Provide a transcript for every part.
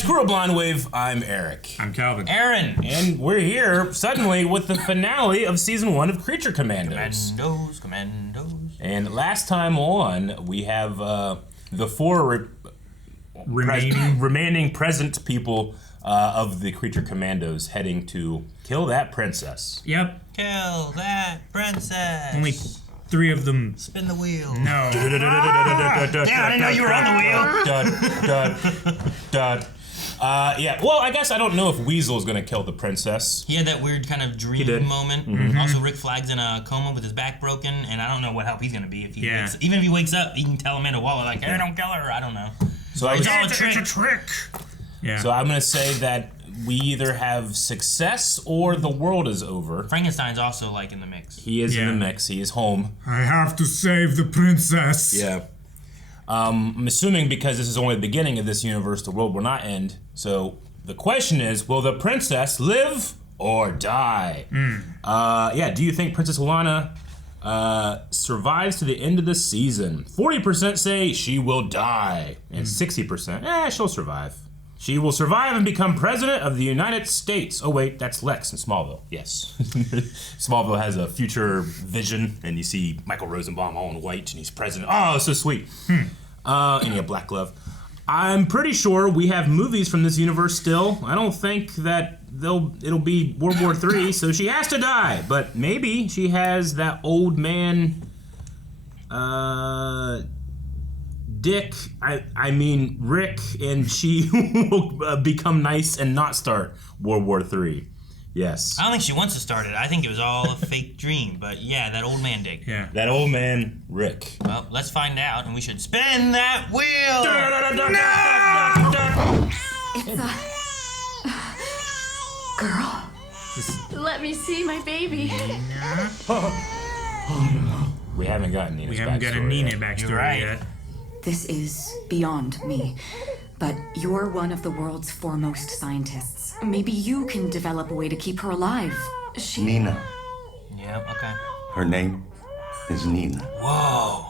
Squirrel Blonde Wave, I'm Eric. I'm Calvin. Aaron. And we're here suddenly with the finale of Season 1 of Creature Commandos. Commandos. And last time on, we have the four remaining present people of the Creature Commandos heading to kill that princess. Yep. Kill that princess. Only 3 of them. Spin the wheel. No. Damn, I didn't know you were on the wheel. Yeah, well, I guess I don't know if Weasel's gonna kill the princess. He had that weird kind of dream moment. Mm-hmm. Also, Rick Flag's in a coma with his back broken, and I don't know what help he's gonna be if he wakes, even if he wakes up, he can tell Amanda Waller like, "Hey, don't kill her." I don't know. So it's a trick. Yeah. So I'm gonna say that we either have success or the world is over. Frankenstein's also like in the mix. He is in the mix. He is home. I have to save the princess. Yeah. I'm assuming because this is only the beginning of this universe, the world will not end. So the question is, will the princess live or die? Yeah, do you think Princess Ilana survives to the end of the season? 40% say she will die, and 60%, she'll survive. She will survive and become president of the United States. Oh wait, that's Lex in Smallville. Yes. Smallville has a future vision, and you see Michael Rosenbaum all in white, and he's president. Oh, so sweet. And he had black glove. I'm pretty sure we have movies from this universe still. I don't think that it'll be World War III, so she has to die. But maybe she has that old man, Rick, and she will become nice and not start World War III. Yes. I don't think she wants to start it. I think it was all a fake dream. But yeah, that old man Dick. Yeah. That old man, Rick. Well, let's find out, and we should spin that wheel! It's a girl. Let me see my baby. We haven't gotten Nina's backstory. We haven't got a Nina backstory yet. This is beyond me, but you're one of the world's foremost scientists. Maybe you can develop a way to keep her alive. Nina. Yep, okay. Her name is Nina. Whoa.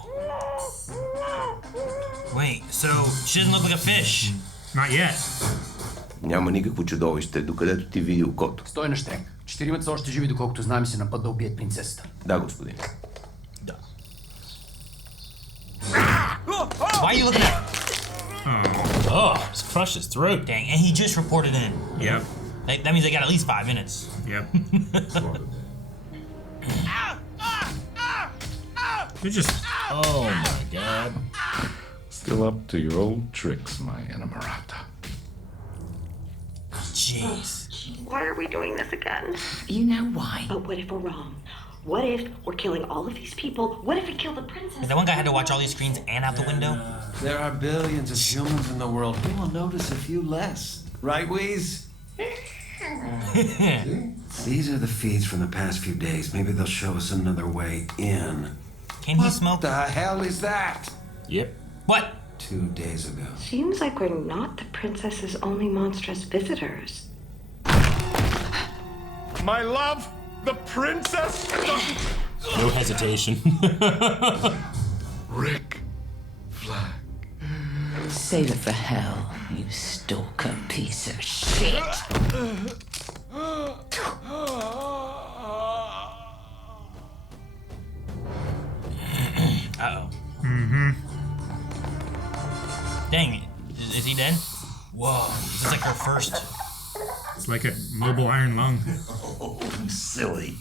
Wait, so she doesn't look like a fish? Not yet. Няма никакво чудовище, докъдето ти види окото. Стой на щек. 4 са още живи, доколкото знам, си на път да убият принцесата. Да, господин. Да. Why are you looking at him? Oh, just crushed his throat. Dang, and he just reported in. Yep. That means they got at least 5 minutes. Yep. They're just... Oh my god. Still up to your old tricks, my Marietta. Jeez. Why are we doing this again? You know why. But what if we're wrong? What if we're killing all of these people? What if we kill the princess? That one guy had to watch all these screens and out the window? There are billions of humans in the world. We will notice a few less. Right, Wheeze? These are the feeds from the past few days. Maybe they'll show us another way in. Can he smoke? What the hell is that? Yep. What? 2 days ago. Seems like we're not the princess's only monstrous visitors. My love, the princess doesn't... No hesitation. Rick Flag. Save it for hell, you stalker piece of shit. Uh-oh. Dang it. Is he dead? Whoa. This is like her first. It's like a mobile iron lung. Oh, silly.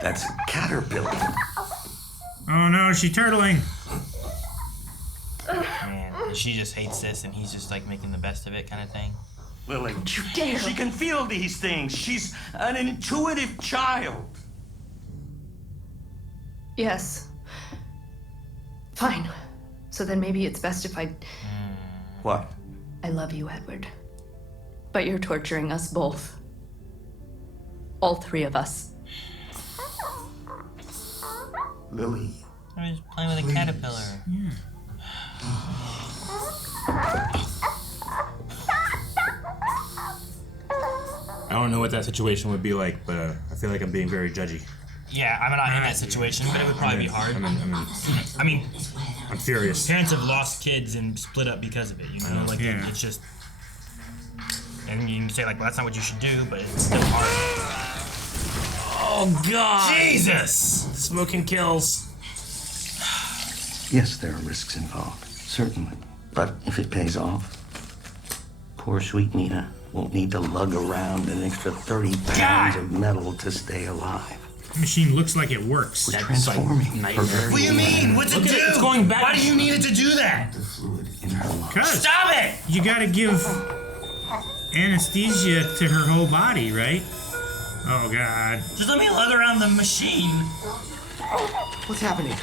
That's a caterpillar. Oh no, she's turtling. Man, she just hates this, and he's just like making the best of it kind of thing. Lily, You dare! she can feel these things. She's an intuitive child. Yes. Fine. So then maybe it's best if I... What? I love you, Edward. But you're torturing us both. All 3 of us. Lily. I was playing with a caterpillar. I don't know what that situation would be like, but I feel like I'm being very judgy. Yeah, I'm not in that situation, but it would probably be hard. I mean, I'm furious. Parents have lost kids and split up because of it, you know? Like, Yeah. it's just... And you can say like, well, that's not what you should do, but it's still hard. Oh God! Jesus! Smoking kills. Yes, there are risks involved, certainly. But if it pays off, poor sweet Nina won't need to lug around an extra 30 pounds of metal to stay alive. The machine looks like it works. We're transforming her very What do you mean? What's it do? It's going back. Why do you need it to do that? The fluid in her lungs. Cause Stop it! you gotta give anesthesia to her whole body, right? Oh God. Just let me lug around the machine. What's happening?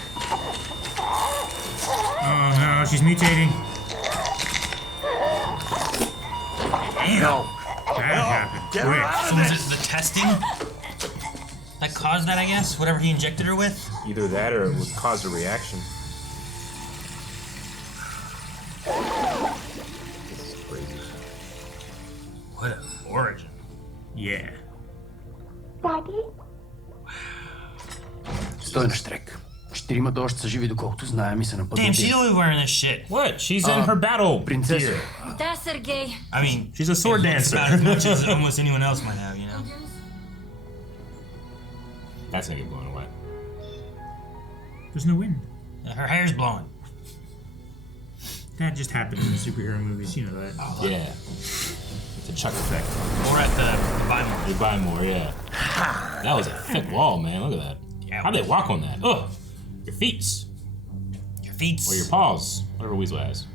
Oh no, she's mutating. Damn. That happened Get her quick. out So of was this! it the testing that caused that, I guess? Whatever he injected her with? Either that or it would cause a reaction. This is crazy. What an origin. Yeah. Стой на штрек. Четиримата още са живи, доколкото знаем и се нападат. Damn, she's always wearing this shit. What? She's in her battle Принцеса. gear. Да, Сергей. I mean, She's a sword it looks dancer. about as much as almost anyone else might have, you know? That's gonna get blown away. There's no wind. Her hair's blowing. That just happens in superhero movies, you know that. Yeah. It's a Chuck effect. Or at the buy more. You buy more, yeah. That was a thick wall, man. Look at that. Yeah, How'd they walk on that? Ugh. Your feet. Your feet. Or your paws. Whatever Weasel has.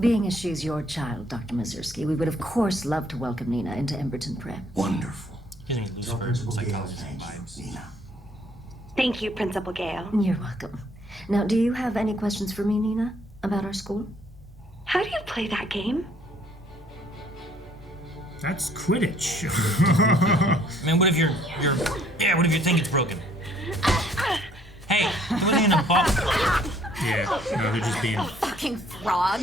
Being as she's your child, Dr. Mazursky, we would of course love to welcome Nina into Emberton Prep. Wonderful. Gives me Lucifer psychologist vibes. Nina. Thank you, Principal Gale. You're welcome. Now, do you have any questions for me, Nina, about our school? How do you play that game? That's Quidditch. I mean, what if what if your thing gets broken? Hey, it wasn't in a ball. Yeah, no, they're just being... Fucking frog.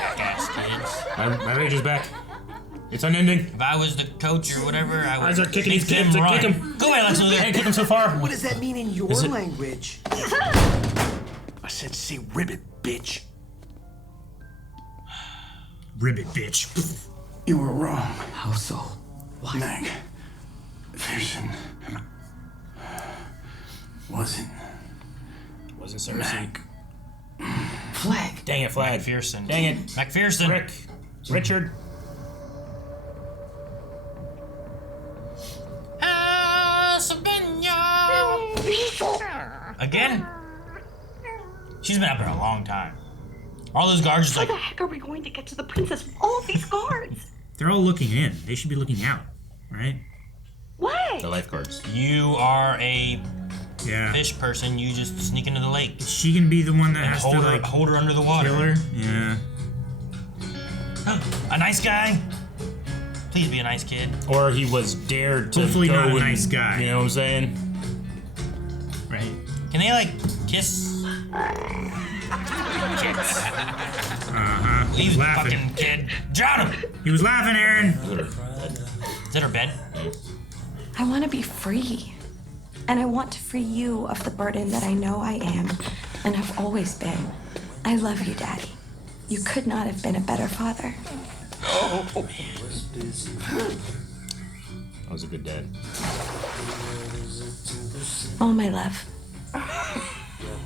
Jackass kids. My rage is back. It's unending. If I was the coach or whatever, I would Eyes are kicking make these kids. them Like, run. kick 'em. Go away, Lex Luthor. Hey, kick him so far. What does that mean in your Is it- language? I said say ribbit, bitch. Ribbit, bitch. You were wrong. How so? Why? Meg. Vision. Wasn't Cersei. Flag. Dang it, Flag. McPherson. Dang it. McPherson. Rick. Richard. Again? She's been up there a long time. All those guards just How like, the heck are we going to get to the princess with all of these guards? They're all looking in. They should be looking out, right? What? The lifeguards. you are a Yeah. fish person, you just sneak into the lake. Is she gonna be the one that And has to, like, hold her under the water. kill her? Yeah. A nice guy? Please be a nice kid. Or he was dared to Hopefully go not a and- nice guy. You know what I'm saying? Right. Can they like kiss? Uh-huh. He was Leave the laughing. fucking kid. Drown him! He was laughing, Aaron. Is that her bed? I want to be free. And I want to free you of the burden that I know I am and have always been. I love you, Daddy. You could not have been a better father. That was a good dad. All my love.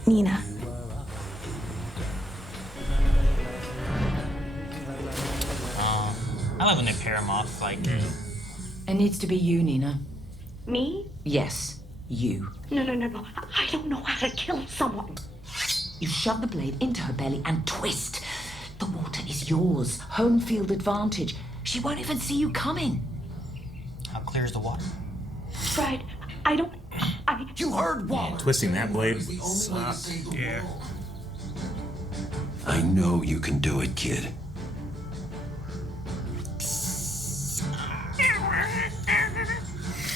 Nina. I like when they pair them off, like... It needs to be you, Nina. Me? Yes, you. No. I don't know how to kill someone. You shove the blade into her belly and twist. The water is yours. Home field advantage. She won't even see you coming. How clear is the water? Right. You heard what? Twisting that blade would suck. Yeah. I know you can do it, kid.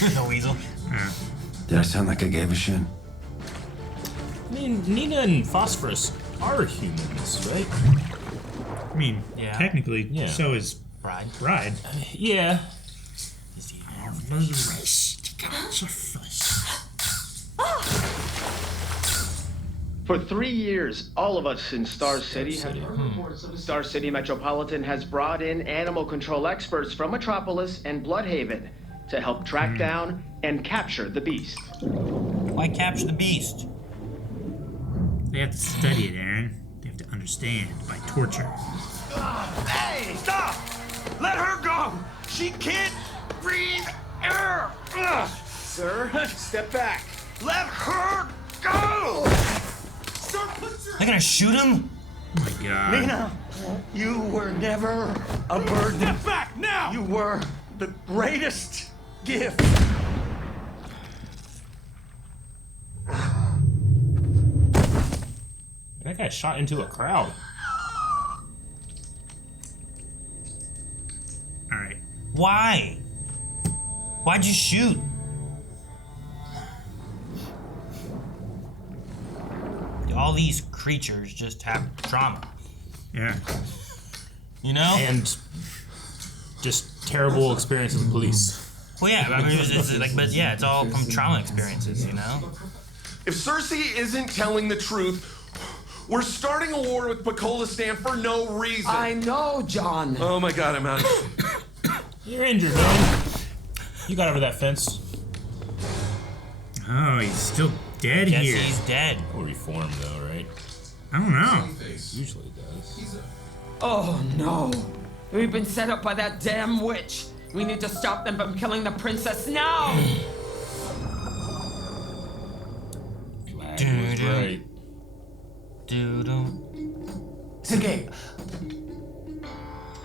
The weasel. Yeah. Did I sound like I gave a shit? I mean, Nina and Phosphorus are humans, right? I mean, Yeah. technically, Yeah. so is Bride. Bride. Yeah. For 3 years, all of us in Star City have heard reports of Star City Metropolitan has brought in animal control experts from Metropolis and Bloodhaven to help track down and capture the beast. Why capture the beast? They have to study it, Aaron. They have to understand by torture. Hey, stop! Let her go! She can't breathe air! Sir, step back. Let her go! They're gonna shoot him? Oh my god. Nina, you were never a burden. Step back now! You were the greatest gift. That guy shot into a crowd. Alright. Why? Why'd you shoot? All these creatures just have trauma. Yeah. You know? And just terrible experiences with police. Well, yeah, I mean, it's like, but yeah, it's all from trauma experiences, you know? If Cersei isn't telling the truth, we're starting a war with Pakolistan for no reason. I know, John. Oh my god, I'm out. You're injured, man. You got over that fence. Oh, he's still dead Guess here. he's dead. Will reform though, right? I don't know. Usually does. Oh no. We've been set up by that damn witch. We need to stop them from killing the princess now. Flag was right. Sergei,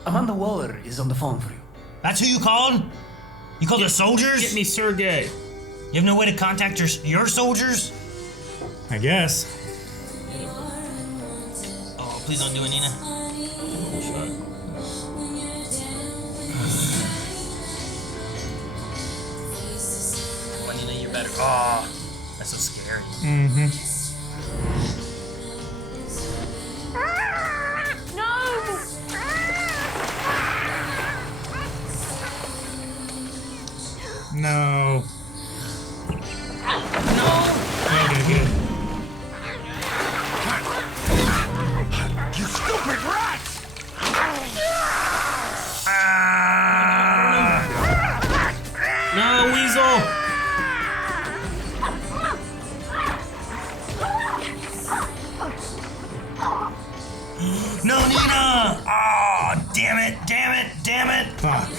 Amanda Waller is on the phone for you. That's who you called? You called the soldiers? Get me Sergey. You have no way to contact your soldiers? I guess. Oh, please don't do it, Nina. Oh, Nina, you're better. Oh, that's so scary. Mm-hmm. No. You stupid rats! No, Weasel! No, Nina! Oh, damn it, damn it, damn it! Fuck.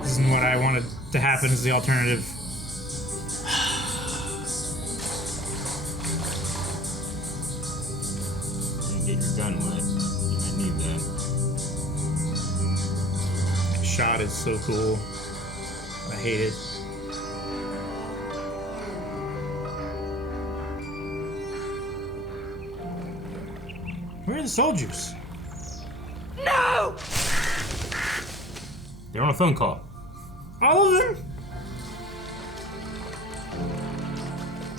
This isn't what I wanted to happen as the alternative. Get your gun wet. You might need that. Shot is so cool. I hate it. Where are the soldiers? No! They're on a phone call. All of them?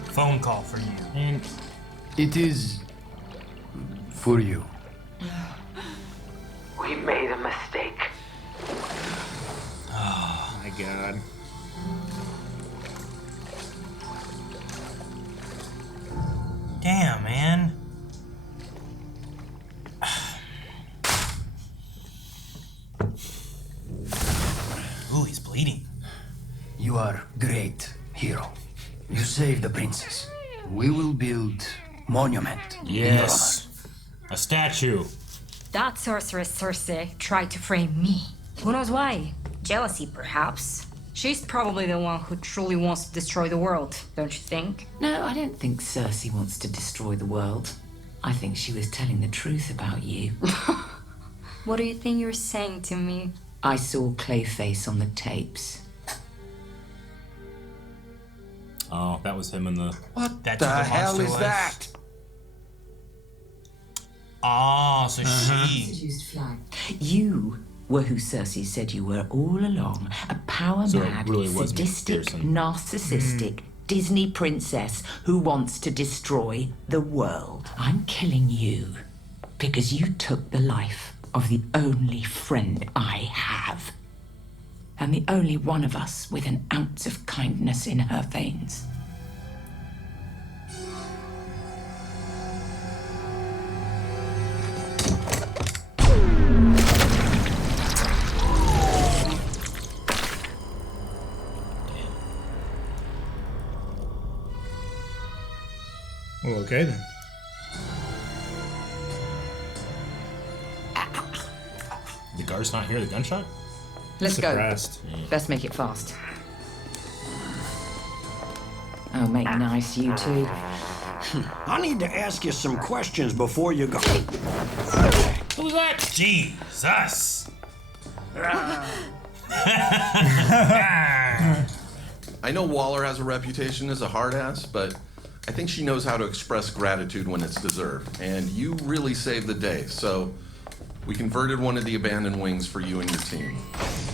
Phone call for you. And it is for you. We made a mistake. Oh my god. Damn, man. Ooh, he's bleeding. You are great, hero. You saved the princess. We will build monument. yes. A statue. That sorceress Cersei tried to frame me. Who knows why? Jealousy, perhaps. She's probably the one who truly wants to destroy the world, don't you think? No, I don't think Cersei wants to destroy the world. I think she was telling the truth about you. What do you think you're saying to me? I saw Clayface on the tapes. Oh, that was him in the... What That's the who the hell monster is was. that? Oh, so she... Seduced flag. You were who Cersei said you were all along. A power-mad, really was sadistic, McPherson. narcissistic Disney princess who wants to destroy the world. I'm killing you because you took the life of the only friend I have. And the only one of us with an ounce of kindness in her veins. Okay then. The guard's not here. The gunshot. Let's go. Let's make it fast. Oh, make nice, you two. I need to ask you some questions before you go. Who's that? Jesus. I know Waller has a reputation as a hard ass, but I think she knows how to express gratitude when it's deserved. And you really saved the day, so we converted one of the abandoned wings for you and your team.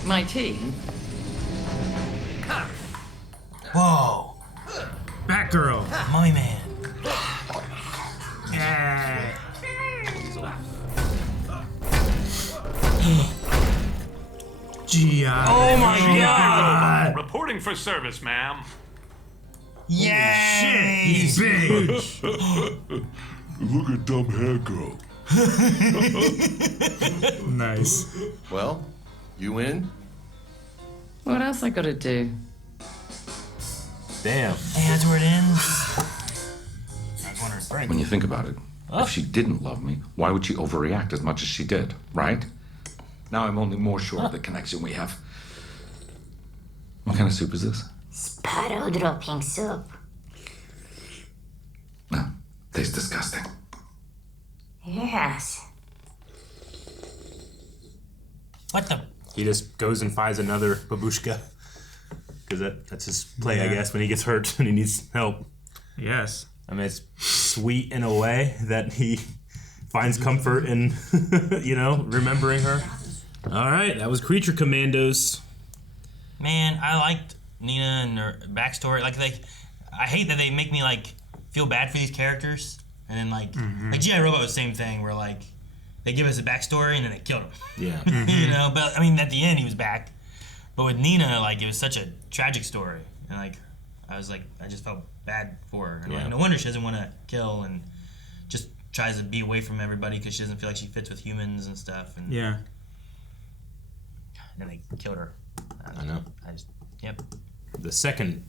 My team? Whoa. Batgirl. Mummy Man. Yeah. G.I. Oh my God. Reporting for service, ma'am. Yay! Shit, he's big. Look at dumb hair girl. Nice. Well, you in? What else I gotta do? Damn. Hey, that's where it ends. I was wondering, Frank. When you think about it, if she didn't love me, why would she overreact as much as she did, right? Now I'm only more sure of the connection we have. What kind of soup is this? Sparrow dropping soup. No, tastes disgusting. Yes. What the? He just goes and finds another babushka. Because that's his play, I guess, when he gets hurt and he needs help. Yes. I mean, it's sweet in a way that he finds comfort in, remembering her. All right, that was Creature Commandos. Man, I liked Nina and her backstory. Like, I hate that they make me feel bad for these characters, and then like G.I. Robot was the same thing, where they give us a backstory and then they killed him. Yeah. But I mean, at the end he was back. But with Nina, it was such a tragic story, and I just felt bad for her. And no wonder she doesn't want to kill and just tries to be away from everybody because she doesn't feel like she fits with humans and stuff. And yeah. And then they killed her. I know. Yep. The second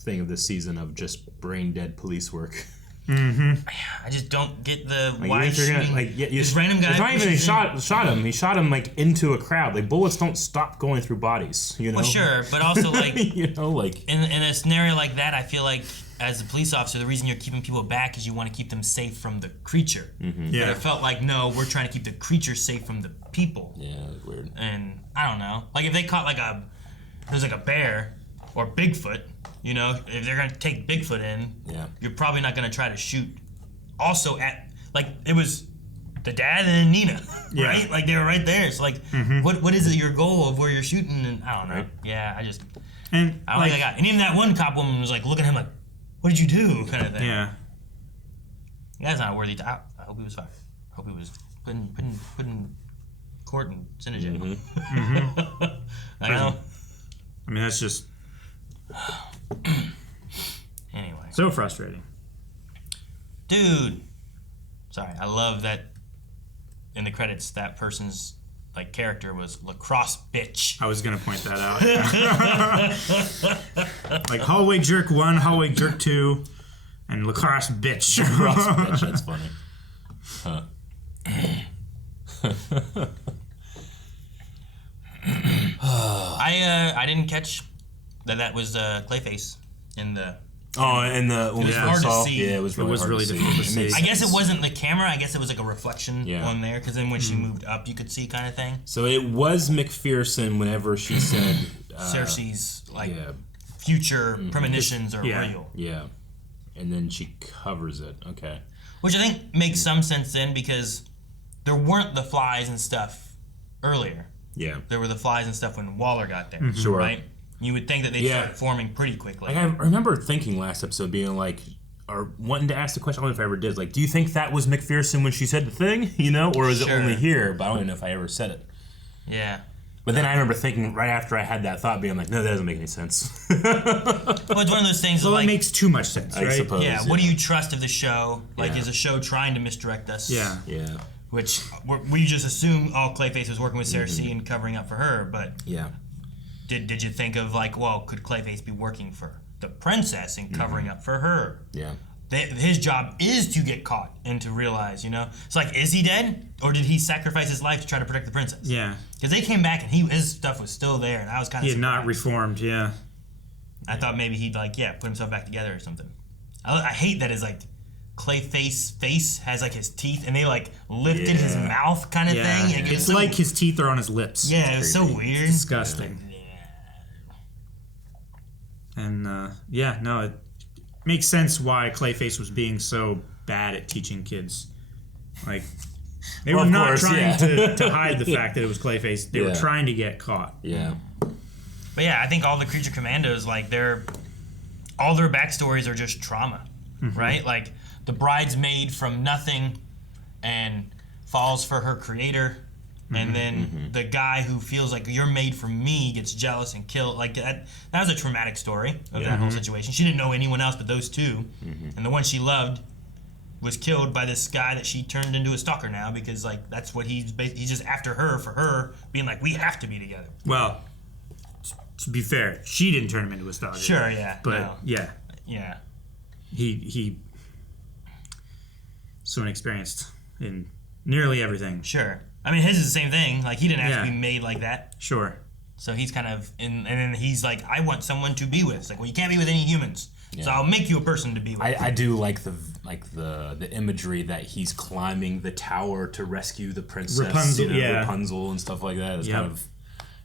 thing of this season of just brain dead police work. Mm-hmm. I just don't get the Like, why if you're shooting gonna, this random guy. It's not even he shot him. He shot him into a crowd. Bullets don't stop going through bodies. Well, sure, but also in a scenario like that, I feel like as a police officer, the reason you're keeping people back is you want to keep them safe from the creature. Mm-hmm. Yeah. But it felt like no, we're trying to keep the creature safe from the people. Yeah, that's weird. And I don't know, if they caught there's a bear or Bigfoot, if they're gonna take Bigfoot in, you're probably not gonna try to shoot. Also at it was the dad and Nina, right? They were right there. It's what is it your goal of where you're shooting? And I don't know. Right. Yeah, I don't like that guy. And even that one cop woman was looking at him what did you do? Kind of thing. Yeah. That's not worthy. I hope he was fired. I hope he was put in court and sent to jail. Mm-hmm. I know. I mean, that's just anyway. So frustrating. Dude. Sorry, I love that in the credits that person's character was Lacrosse Bitch. I was gonna point that out. Hallway Jerk 1, Hallway Jerk 2, and Lacrosse Bitch. Lacrosse Bitch, that's funny. Huh. I didn't catch that was Clayface in the. Oh, and it was hard to see. Yeah, it was really difficult to see. I guess it wasn't the camera. I guess it was a reflection on there, because then when she moved up, you could see kind of thing. So it was McPherson whenever she said Cersei's future premonitions are real. Yeah, and then she covers it. Okay. Which I think makes some sense then, because there weren't the flies and stuff earlier. Yeah. There were the flies and stuff when Waller got there. Mm-hmm. Sure. Right? You would think that they'd start forming pretty quickly. I remember thinking last episode being or wanting to ask the question, I don't know if I ever did, do you think that was McPherson when she said the thing, or is it only here? But I don't even know if I ever said it. Yeah. But then I remember thinking right after I had that thought, being no, that doesn't make any sense. Well, it's one of those things. Well, it makes too much sense, right? I suppose. Yeah. What do you trust of the show? Is a show trying to misdirect us? Yeah. Yeah. Which we just assume Clayface was working with Cersei and covering up for her, but yeah. Did you think of could Clayface be working for the princess and covering up for her? Yeah. his job is to get caught and to realize, you know? It's like, is he dead? Or did he sacrifice his life to try to protect the princess? Yeah. Because they came back and his stuff was still there, and I was kind of He had not reformed, yeah. I thought maybe he'd, like, put himself back together or something. I hate that his, like, Clayface face has, like, his teeth, and they, like, lifted his mouth kind of thing. It's like his teeth are on his lips. Yeah, it was so weird. It's disgusting. And, it makes sense why Clayface was being so bad at teaching kids. Like, they were not trying to hide the fact that it was Clayface. They were trying to get caught. Yeah. But yeah, I think all the Creature Commandos, like, all their backstories are just trauma, right? Like, the bride's made from nothing and falls for her creator. And then the guy who feels like you're made for me gets jealous and killed. Like, that was a traumatic story of that whole situation. She didn't know anyone else but those two. And the one she loved was killed by this guy that she turned into a stalker now because, like, that's what he's just after her for her being like, we have to be together. Well, to be fair, she didn't turn him into a stalker. Sure, yeah. But, Yeah. He so inexperienced in nearly everything. Sure. I mean, his is the same thing. Like, he didn't have to be made like that. Sure. So he's kind of and then he's like, I want someone to be with. It's like, well, you can't be with any humans. So I'll make you a person to be with. I do like the imagery that he's climbing the tower to rescue the princess, Rapunzel, Rapunzel and stuff like that. It's kind of,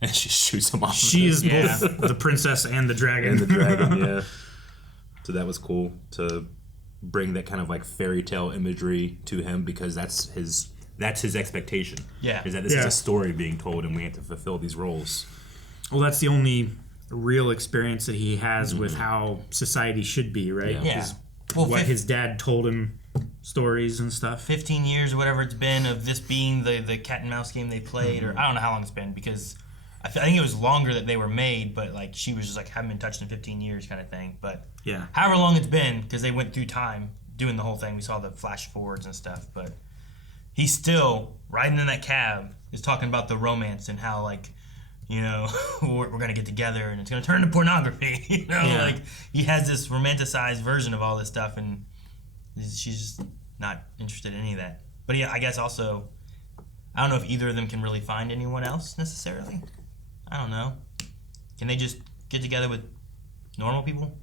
and she shoots him off. She is both the princess and the dragon. Yeah. So that was cool to bring that kind of like fairy tale imagery to him because that's his expectation. Yeah. Is that this is a story being told and we have to fulfill these roles. Well, that's the only real experience that he has with how society should be, right? Yeah. Well, what his dad told him, stories and stuff. 15 years or whatever it's been of this being the cat and mouse game they played, or I don't know how long it's been because I think it was longer that they were made, but like she was just like haven't been touched in 15 years kind of thing. But however long it's been, because they went through time doing the whole thing, we saw the flash forwards and stuff, but he's still riding in that cab is talking about the romance and how like, you know, we're gonna get together and it's gonna turn to pornography. You know, like he has this romanticized version of all this stuff, and she's just not interested in any of that. But yeah, I guess also, I don't know if either of them can really find anyone else necessarily. I don't know. Can they just get together with normal people,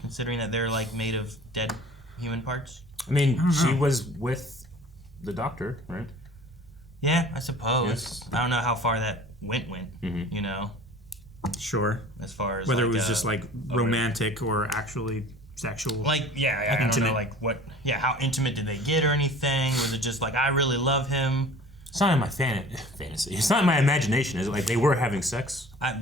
considering that they're like made of dead human parts? I mean, she was with the doctor, right? Yeah, I suppose. I don't know how far that went, you know? Sure. As far as whether like, it was just like romantic or actually sexual. Like, I don't know, like how intimate did they get or anything? Was it just like, I really love him? It's not in my fantasy. It's not in my imagination. Is it like they were having sex? I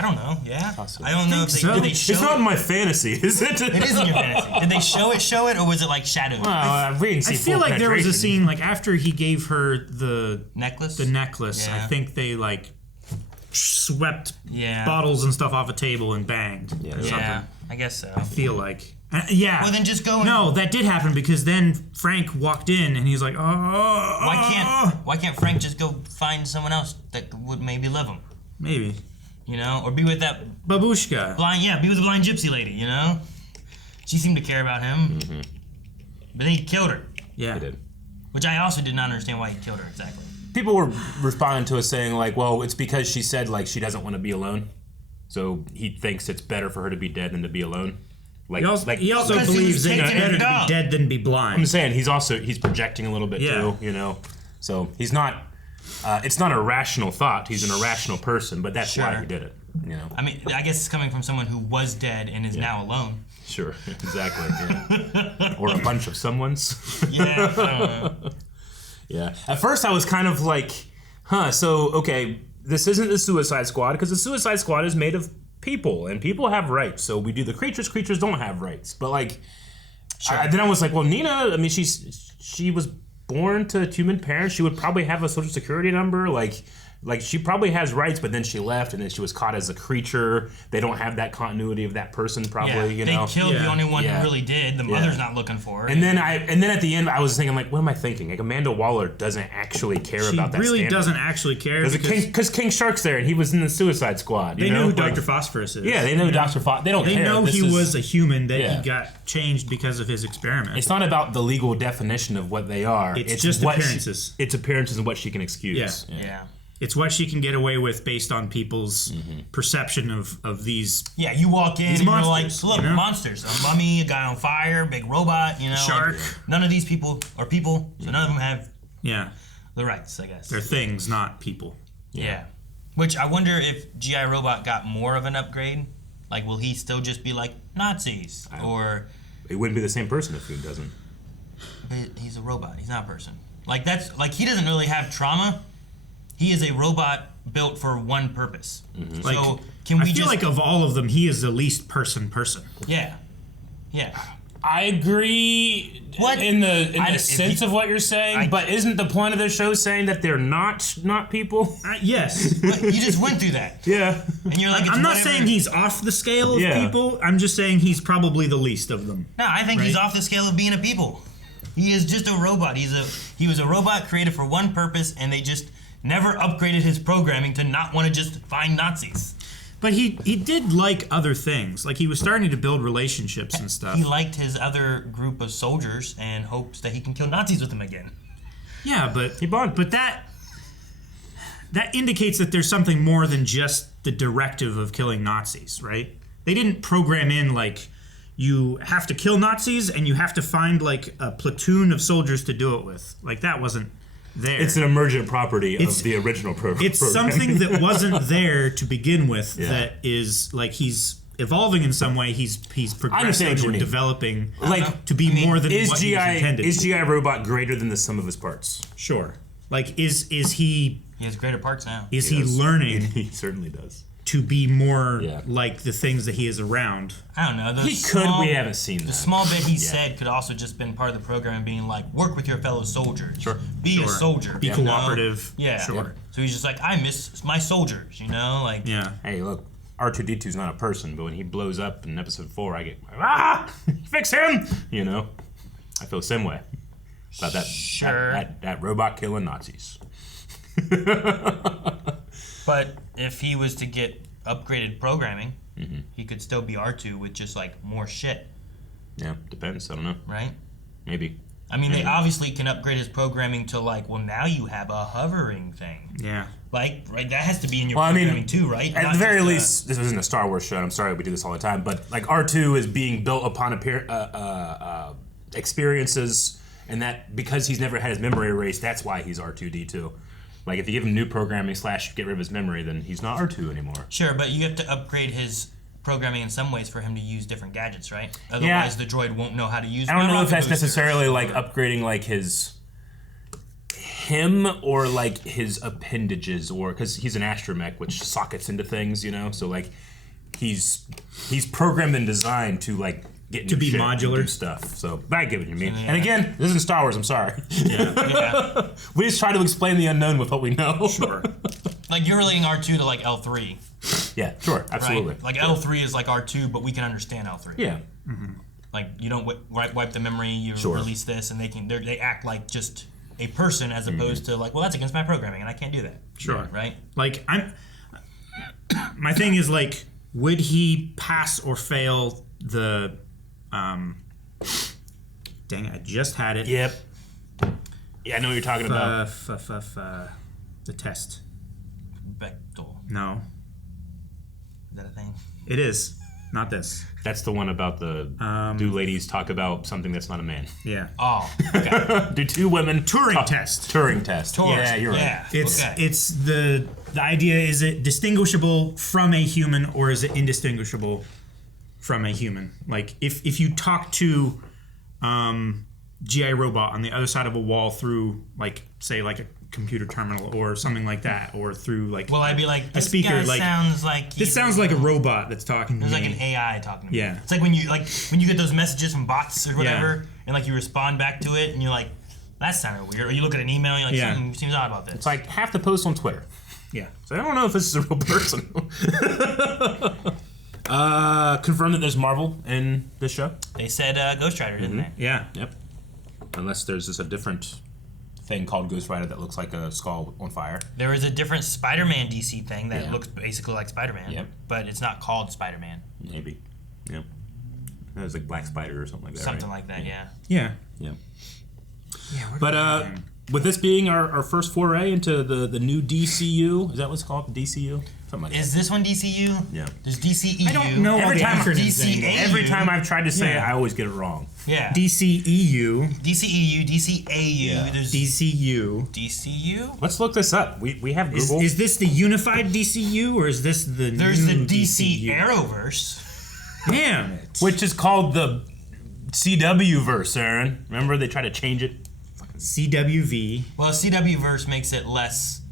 don't know. Yeah. Possibly. I don't know if they, did they show it's not in my fantasy, is it? It is in your fantasy. Did they show it, or was it like shadowed? Well, we didn't see I feel like there was a scene like after he gave her the necklace. I think they like swept bottles and stuff off a table and banged. Yeah, I guess so. I feel like. Well, then just go. No, that did happen because then Frank walked in and he's like, "Oh." Why can't Frank just go find someone else that would maybe love him? Maybe. You know, or be with that babushka. Be with the blind gypsy lady. You know, she seemed to care about him, but then he killed her. Yeah, he did. Which I also did not understand why he killed her exactly. People were responding to us saying like, "Well, it's because she said like she doesn't want to be alone, so he thinks it's better for her to be dead than to be alone." Like, he also believes that it's better to be dead than be blind. I'm saying he's projecting a little bit too, you know. So he's not. It's not a rational thought. He's an irrational person, but that's why he did it. You know. I mean, I guess it's coming from someone who was dead and is now alone. Sure, exactly. Yeah. Or a bunch of someone's. Yeah. I don't know. Yeah. At first, I was kind of like, so okay, this isn't the Suicide Squad because the Suicide Squad is made of people and people have rights. So we do the creatures. Creatures don't have rights. But like, then I was like, well, Nina. I mean, she was born to human parents. She would probably have a social security number. Like, like she probably has rights, but then she left, and then she was caught as a creature. They don't have that continuity of that person, probably. You know, they killed the only one who really did. The mother's not looking for her. And then at the end, I was thinking, like, what am I thinking? Like, Amanda Waller doesn't actually care about that. She really standard. doesn't actually care because King Shark's there, and he was in the Suicide Squad. They know who Dr. Phosphorus is. Yeah, they know Dr. Phosphorus. They don't care. They know he was a human that he got changed because of his experiment. It's not about the legal definition of what they are. It's just what appearances. It's appearances and what she can excuse. Yeah. It's what she can get away with based on people's perception of these. Yeah, you walk in and monsters, you're like, look, monsters. A mummy, a guy on fire, big robot, you know. Shark. Like, none of these people are people, so none of them have the rights, I guess. They're things, not people. Yeah. Which I wonder if G.I. Robot got more of an upgrade. Like, will he still just be like, Nazis? Or... He wouldn't be the same person if he doesn't. But he's a robot. He's not a person. Like, that's... Like, he doesn't really have trauma. He is a robot built for one purpose. Like, So, can we I feel like of all of them, he is the least person. Yeah. Yeah. I agree in the sense of what you're saying, but isn't the point of the show saying that they're not people? Yes. But you just went through that. Yeah. And you're like, it's I'm not whatever. saying he's off the scale of people. I'm just saying he's probably the least of them. No, I think he's off the scale of being a people. He is just a robot. He was a robot created for one purpose, and they just never upgraded his programming to not want to just find Nazis. But he did like other things. Like, he was starting to build relationships and stuff. He liked his other group of soldiers and hopes that he can kill Nazis with them again. Yeah, but that indicates that there's something more than just the directive of killing Nazis, right? They didn't program in, like, you have to kill Nazis and you have to find, like, a platoon of soldiers to do it with. Like, that wasn't there. It's an emergent property of the original program. It's something that wasn't there to begin with that is, like, he's evolving in some way. He's progressing or developing, like, to be more than what he was intended. Is G.I. Robot greater than the sum of his parts? Sure. Like, is he... He has greater parts now. Is he learning... He certainly does. To be more like the things that he is around. I don't know. We haven't seen that. The small bit he said could also just been part of the program and being like, work with your fellow soldiers. Sure. Be a soldier. Be cooperative. Yeah. Sure. So he's just like, I miss my soldiers, you know? Like, Hey, look, R2-D2's not a person, but when he blows up in episode 4, I get, fix him! You know? I feel the same way about that robot killing Nazis. But if he was to get upgraded programming, he could still be R2 with just, like, more shit. Yeah, depends. I don't know. Right? Maybe. I mean, they obviously can upgrade his programming to, like, well, now you have a hovering thing. Yeah. Like, right, that has to be in your programming too, right? At the very least, this isn't a Star Wars show, and I'm sorry we do this all the time, but, like, R2 is being built upon experiences, and that, because he's never had his memory erased, that's why he's R2-D2. Like, if you give him new programming / get rid of his memory, then he's not R2 anymore. Sure, but you have to upgrade his programming in some ways for him to use different gadgets, right? Otherwise, the droid won't know how to use. I don't know if that's necessarily like upgrading like him or like his appendages, or because he's an astromech, which sockets into things, you know. So like he's programmed and designed to like get new be shit modular and do stuff. So I get what you mean. And again, this isn't Star Wars. I'm sorry. We just try to explain the unknown with what we know. Sure. Like, you're relating R2 to like L3. Yeah, sure, absolutely. Right? Like L3 is like R2, but we can understand L3. Yeah. Like, you don't wipe the memory, you release this, and they act like just a person as opposed to like, well, that's against my programming, and I can't do that. Sure. Right? Like, my thing is, like, would he pass or fail the dang it, I just had it. Yep. Yeah, I know what you're talking about. The test. Bechtel. No. Is that a thing? It is. Not this. That's the one about the do ladies talk about something that's not a man. Yeah. Oh, okay. Do two women Turing test. Turing test. Yeah, you're right. Yeah. It's the idea, is it distinguishable from a human or is it indistinguishable from a human? Like, if you talk to G.I. Robot on the other side of a wall through, like, say, like a computer terminal or something like that, or through, like, well, I'd be like, a speaker, guy like, sounds like this sounds like a robot that's talking to me. There's like an AI talking to me. Yeah. It's like when you get those messages from bots or whatever, and like you respond back to it, and you're like, that sounded weird. Or you look at an email, and you're like, something seems odd about this. It's like half the posts on Twitter. Yeah. So I don't know if this is a real person. Confirmed that there's Marvel in this show. They said Ghost Rider, didn't they? Yeah. Yep. Unless there's just a different thing called Ghost Rider that looks like a skull on fire. There is a different Spider-Man DC thing that looks basically like Spider-Man. Yep. But it's not called Spider-Man. Maybe. Yep. That was like Black Spider or something like that. Something right? like that, yeah. Yeah. Yeah. But with this being our first foray into the new DCU, is that what's called? DCU? Something like Is that. this one DCU? Yeah. There's DCEU. I don't know Every time, DCAU. every time I've tried to say it, Yeah. I always get it wrong. Yeah. DCEU. DCEU, DCAU. There's DCU. DCU? Let's look this up. We have Google. Is this the unified DCU or is this the There's new the DC DCU? Arrowverse. Damn it. Which is called the CW verse, Aaron. Remember they tried to change it? CWV. Well, CW verse makes it less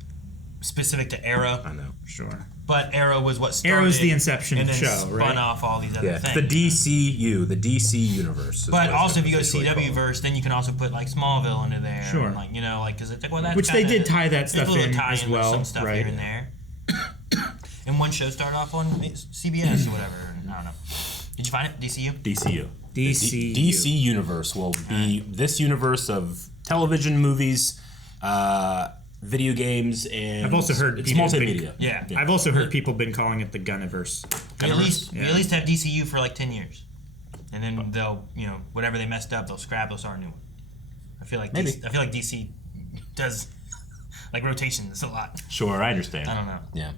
specific to Arrow. I know. Sure. But Arrow was what started. Arrow's the inception and then show, spun right? off all these other Yeah, things. the DCU, the DC universe. is But what also, if it's you go to officially CW called. verse, then you can also put like Smallville into there. Sure. And, like, you know, like, because it's like, well, that's Which they kinda- did tie that there's stuff a little in tie as with well, some stuff right? here and there. And one show started off on CBS or whatever. I don't know. Did you find it? DCU? DCU. DCU. The DC universe will be this universe of television, movies, video games, and I've also heard it's people multimedia. Yeah. I've also heard people been calling it the Gunniverse. We at least Yeah. we at least have DCU for like 10 years, and then they'll whatever they messed up they'll scrap, they'll start a new one. I feel like Maybe. I feel like DC does like rotations a lot. Sure, I understand. I don't know. Yeah.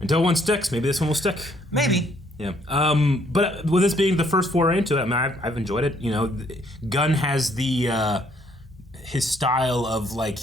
Until one sticks, maybe this one will stick. Maybe. Yeah. But with this being the first foray into it, I mean, I've enjoyed it. You know, Gunn has the his style of like,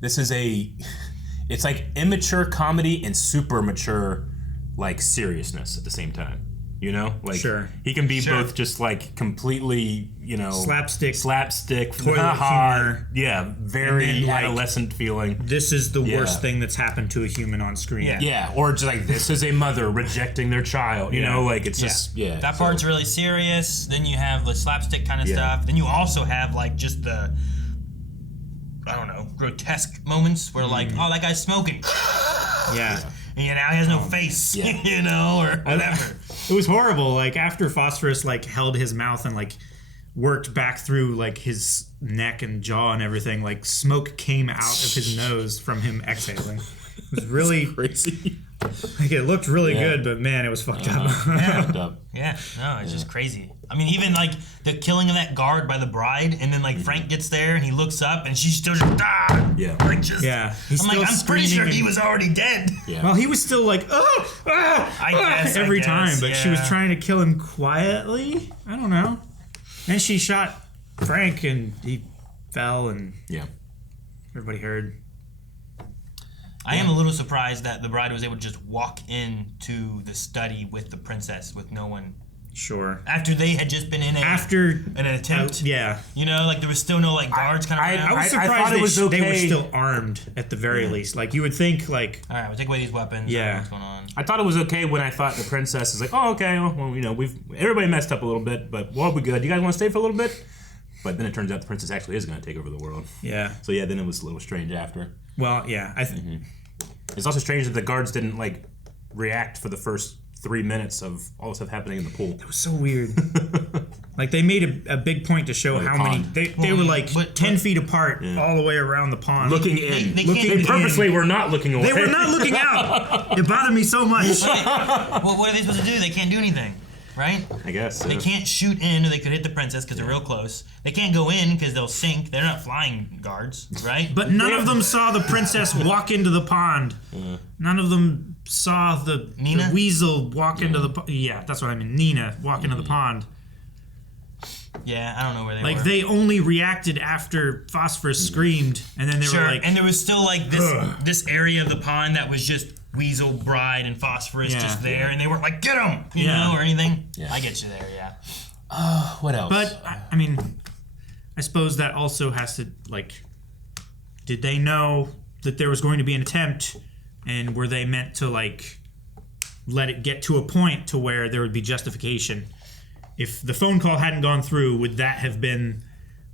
this is it's like immature comedy and super mature like seriousness at the same time. You know, like Sure. he can be Sure. both just like completely, you know, Slapstick, toilet haha, humor. Yeah, very And then, like, adolescent feeling. This is the Yeah. worst thing that's happened to a human on screen. Yeah, or just like this is a mother rejecting their child. You know, like it's just That part's really serious. Then you have the slapstick kind of stuff. Then you also have like just the I don't know, grotesque moments where like, oh, that guy's smoking. Yeah. And now he has no face, you know, or whatever. It was horrible. Like after Phosphorus like held his mouth and like worked back through like his neck and jaw and everything, like smoke came out of his nose from him exhaling. It was really crazy. Like it looked really good, but man, it was fucked up. Yeah, no, it's just crazy. I mean, even like the killing of that guard by the bride, and then like Frank gets there and he looks up and she's still just like just He's I'm like, still I'm pretty sure screaming he and- was already dead. Well, he was still like, I guess, every I guess, time, but she was yeah. trying to kill him quietly. I don't know. And she shot Frank, and he fell, and everybody heard. I am a little surprised that the bride was able to just walk into the study with the princess with no one. Sure. After they had just been in an attempt. Yeah. You know, like there was still no like guards kind of around. I was surprised they were still armed at the very least. Like you would think, like, all right, we'll take away these weapons. Yeah. What's going on? I thought it was okay when I thought the princess is like, oh, okay, well, you know, everybody messed up a little bit, but we'll be good. You guys want to stay for a little bit? But then it turns out the princess actually is going to take over the world. Yeah. So yeah, then it was a little strange after. Well, yeah. It's also strange that the guards didn't like react for the first 3 minutes of all the stuff happening in the pool. That was so weird. Like they made a big point to show how many they were like 10 feet apart all the way around the pond, Looking in. They purposely were not looking away. They were not looking out. It bothered me so much. Well, what are they supposed to do? They can't do anything, right? I guess. They can't shoot in, or they could hit the princess because they're real close. They can't go in because they'll sink. They're not flying guards, right? But none of them saw the princess walk into the pond. None of them saw the weasel walk into the pond. Yeah, that's what I mean. Nina walk into the pond. Yeah, I don't know where they were. Like they only reacted after Phosphorus screamed, and then they were like, and there was still like this area of the pond that was just Weasel, Bride, and Phosphorus just there, and they weren't like, get them, you know, or anything. Yeah. I get you there, yeah. What else? But I mean, I suppose that also has to like, did they know that there was going to be an attempt, and were they meant to like let it get to a point to where there would be justification? If the phone call hadn't gone through, would that have been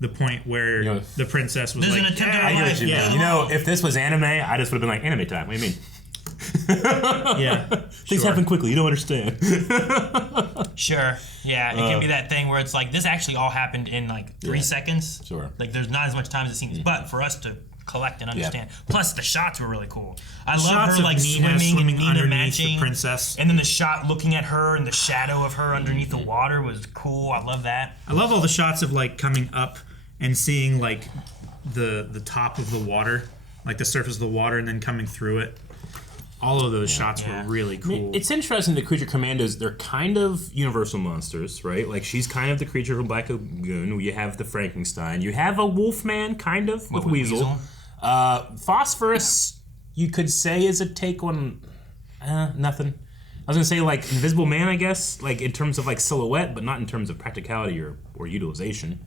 the point where the princess was There's like, an attempt I get what you mean. You know, if this was anime, I just would have been like, anime time. What do you mean? Yeah. Things happen quickly. You don't understand. Sure. Yeah, it can be that thing where it's like, this actually all happened in like 3 seconds. Sure. Like, there's not as much time as it seems, but for us to collect and understand. Plus, the shots were really cool. I love her like swimming and Nina matching the princess, and then the shot looking at her and the shadow of her underneath the water was cool. I love that. I love all the shots of like coming up and seeing like the top of the water, like the surface of the water, and then coming through it. All of those shots were really cool. I mean, it's interesting, the Creature Commandos, they're kind of universal monsters, right? Like, she's kind of the creature from Black Lagoon. You have the Frankenstein. You have a Wolfman, kind of, with Weasel. Phosphorus, you could say, is a take on nothing. I was going to say, like, Invisible Man, I guess, like, in terms of, like, silhouette, but not in terms of practicality or utilization.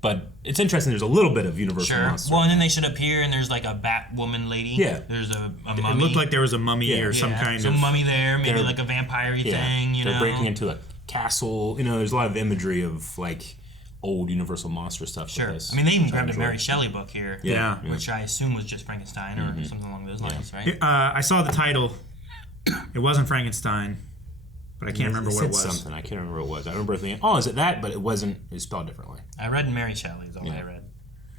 But it's interesting, there's a little bit of universal monster. Well, and then they should appear, and there's like a Batwoman lady. Yeah. There's a mummy. It looked like there was a mummy or some kind of... Some mummy there, maybe like a vampire-y thing, you know? They're breaking into a castle. You know, there's a lot of imagery of, like, old Universal Monster stuff. Sure. With this. I mean, they even grabbed a Mary Shelley book here. Yeah. Which I assume was just Frankenstein or something along those lines, right? I saw the title. It wasn't Frankenstein, but I can't remember what it was. Something. I can't remember what it was. I remember thinking, oh, is it that? But it wasn't. It was spelled differently. I read Mary Shelley is all I read.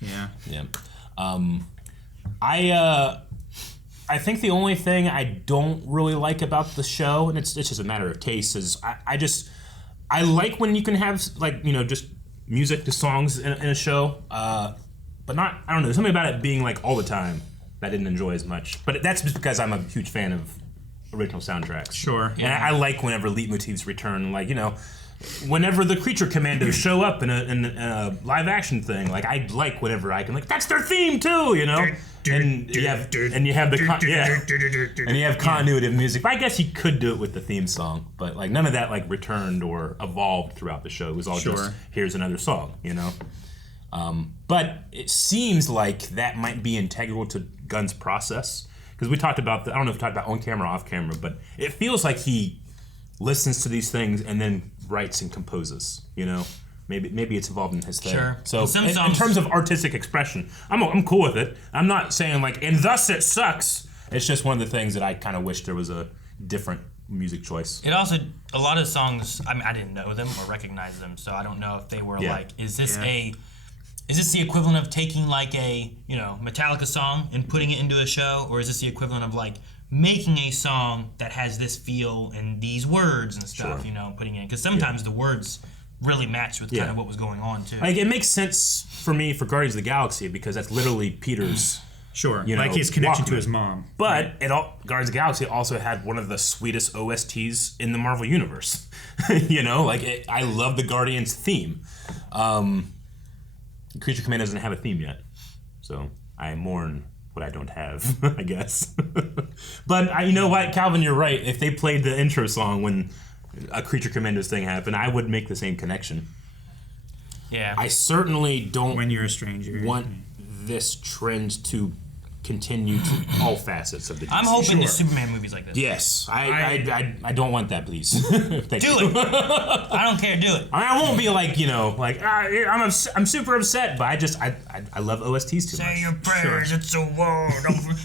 Yeah. Yeah. I think the only thing I don't really like about the show, and it's just a matter of taste, is I like when you can have, like, you know, just music to songs in a show, but not, I don't know, there's something about it being like all the time that I didn't enjoy as much. But that's just because I'm a huge fan of original soundtracks. Sure. And I like whenever leitmotifs return, like, you know, whenever the Creature Commandos show up in a live action thing, like, I like whenever I can, like, that's their theme too, you know. And you have continuity of music. But I guess you could do it with the theme song, but like none of that like returned or evolved throughout the show. It was all just here's another song, you know. But it seems like that might be integral to Gunn's process, because we talked about I don't know if we talked about on camera or off camera, but it feels like he listens to these things and then writes and composes, you know. Maybe it's involved in his thing. Sure. So in terms of artistic expression, I'm cool with it. I'm not saying like, and thus it sucks. It's just one of the things that I kind of wish there was a different music choice. It also, a lot of songs, I mean, I didn't know them or recognize them, so I don't know if they were like, is this the equivalent of taking like a, you know, Metallica song and putting it into a show, or is this the equivalent of like making a song that has this feel and these words and stuff, you know, and putting it in? Because sometimes the words really matched with kind of what was going on too. Like, it makes sense for me for Guardians of the Galaxy because that's literally Peter's you know, like his connection Walkman. to his mom. But Guardians of the Galaxy also had one of the sweetest OSTs in the Marvel Universe. You know, like, I love the Guardians theme. Creature Command doesn't have a theme yet, so I mourn what I don't have, I guess. But you know what, Calvin, you're right. If they played the intro song when a Creature Commandos thing happened, I would make the same connection. Yeah. I certainly don't When You're a Stranger want this trend to continue to all facets of the DC. I'm hoping the Superman movies like this. Yes. I don't want that, please. Do it. I don't care, do it. I won't be like, you know, like, I'm super upset, but I love OSTs too much. Say your prayers, it's a war.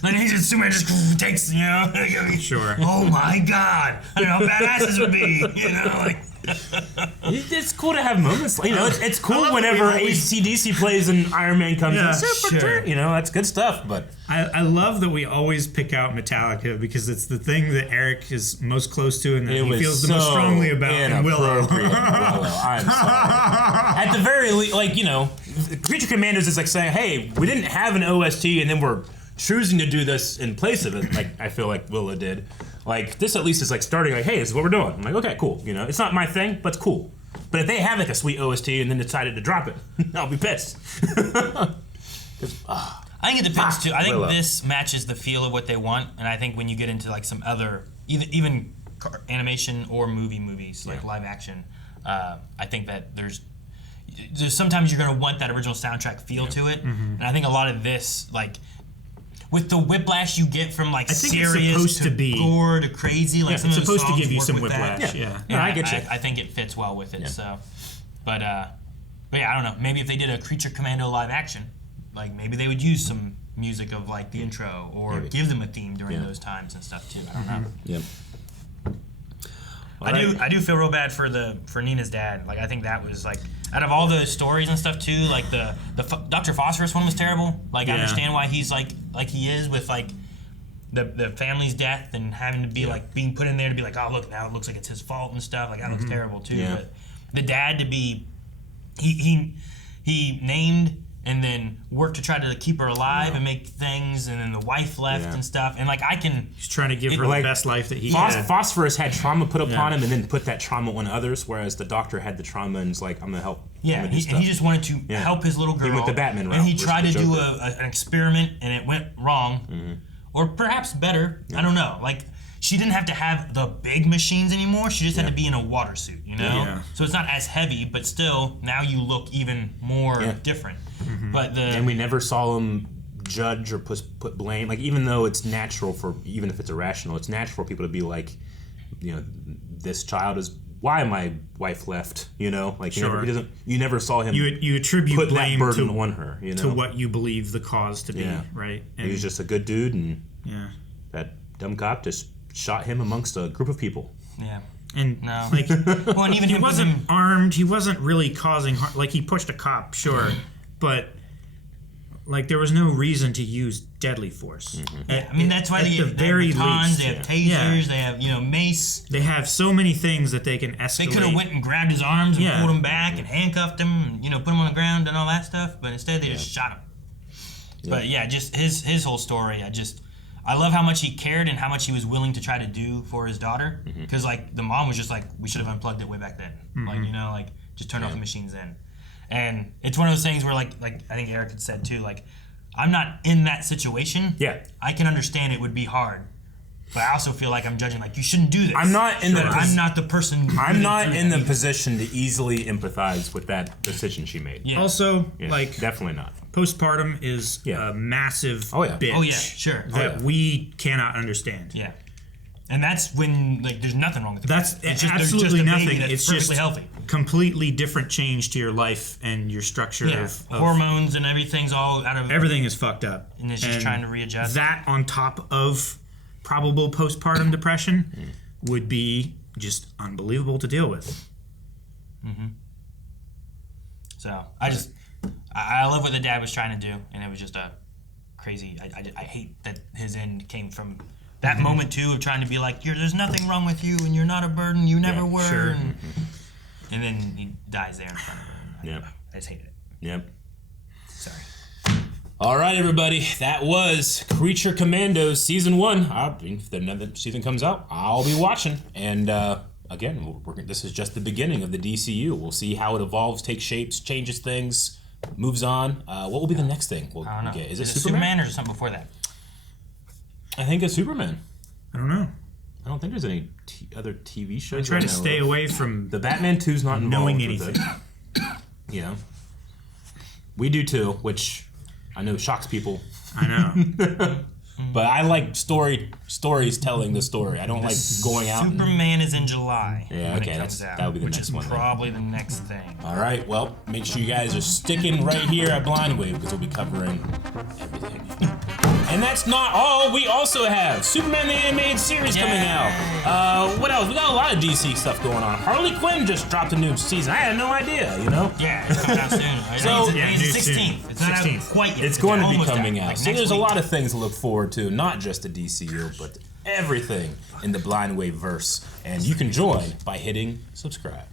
And Superman just takes, you know. Sure. Oh my God. I don't know how badass this would be, you know, like. It's cool to have moments, you know. It's cool whenever AC/DC plays and Iron Man comes in. You know, that's good stuff. But I love that we always pick out Metallica because it's the thing that Eric is most close to and that he feels the most strongly about in Willow. I'm sorry. At the very least, like, you know, Creature Commandos is like saying, hey, we didn't have an OST and then we're choosing to do this in place of it, like I feel like Willow did. Like, this at least is like starting like, hey, this is what we're doing. I'm like, okay, cool. You know, it's not my thing, but it's cool. But if they have like a sweet OST and then decided to drop it, I'll be pissed. I think it depends too. I think this matches the feel of what they want, and I think when you get into like some other, even animation or movies like live action, I think that there's sometimes you're gonna want that original soundtrack feel to it, and I think a lot of this like. With the whiplash you get from like serious to gore to crazy, like some of the songs supposed to give you some whiplash. Yeah, I get you. I think it fits well with it. So, but But yeah, I don't know. Maybe if they did a Creature Commando live action, like maybe they would use some music of like the intro or give them a theme during those times and stuff too. I don't know. Yep. I do feel real bad for Nina's dad. Like I think that was like out of all the stories and stuff too. Like the Dr. Phosphorus one was terrible. Like I understand why he's like he is with like the family's death and having to be like being put in there to be like, oh look, now it looks like it's his fault and stuff. Like that looks terrible too. Yeah. But the dad to be he named and then worked to try to keep her alive and make things, and then the wife left and stuff. And like he's trying to give her the best life that he had. Phosphorus had trauma put upon him, and then put that trauma on others. Whereas the doctor had the trauma and was like, "I'm gonna help." Yeah, he just wanted to help his little girl. He went the Batman route, and he tried to do an experiment, and it went wrong, or perhaps better. I don't know. Like she didn't have to have the big machines anymore. She just had to be in a water suit, you know. Yeah. So it's not as heavy, but still, now you look even more different. But and we never saw him judge or put blame. Like even though it's natural even if it's irrational, it's natural for people to be like, you know, this child is why my wife left. You know, like you never saw him. You attribute put blame that burden on her. You know, to what you believe the cause to be. Right. And he was just a good dude, and that dumb cop just shot him amongst a group of people. Yeah. And like, well, and even he wasn't armed. He wasn't really causing harm. Like he pushed a cop, sure, but like there was no reason to use deadly force. I mean, that's why they have batons, they have tasers, they have mace. They have so many things that they can escalate. They could have went and grabbed his arms and pulled him back and handcuffed him, and put him on the ground and all that stuff. But instead, they just shot him. But yeah, just his whole story. I love how much he cared and how much he was willing to try to do for his daughter. Because like the mom was just like, we should have unplugged it way back then. Like just turn off the machines then. And it's one of those things where like I think Eric had said too, like I'm not in that situation. Yeah. I can understand it would be hard. But I also feel like I'm judging like you shouldn't do this. I'm not in I'm not the person. I'm not in the position to easily empathize with that decision she made. Yeah. Also, definitely not. Postpartum is a massive bitch. Oh yeah, sure. That we cannot understand. Yeah. And that's when like there's nothing wrong with it. That's absolutely nothing. It's just healthy. Completely different change to your life and your structure of hormones and everything's all out of everything is fucked up. And it's just trying to readjust. That on top of probable postpartum depression would be just unbelievable to deal with. So I love what the dad was trying to do, and it was just a crazy. I hate that his end came from that moment too of trying to be like, there's nothing wrong with you, and you're not a burden. You never were. Sure. And then he dies there in front of her. Yep. I just hate it. Yep. Sorry. All right, everybody. That was Creature Commandos Season 1. If another season comes out, I'll be watching. And again, this is just the beginning of the DCU. We'll see how it evolves, takes shapes, changes things, moves on. What will be the next thing we'll I don't know. get? Is it Superman or something before that? I think it's Superman. I don't know. I don't think there's any other TV shows. I try to stay away from the Batman 2's not involved knowing anything. We do too, which I know shocks people. I know. But I like stories telling the story. I don't like going out. Superman is in July. Yeah, okay, that'll be the next one. Which is probably the next thing. All right, well, make sure you guys are sticking right here at Blindwave because we'll be covering everything. And that's not all. We also have Superman the Animated Series coming out. What else? We got a lot of DC stuff going on. Harley Quinn just dropped a new season. I had no idea, Yeah, it's coming out soon. Right? So, it's 16th. It's not out quite yet. It's going to be coming out. Like So there's week. a lot of things to look forward to, not just the DCU, but everything in the Blindwave verse. And you can join by hitting subscribe.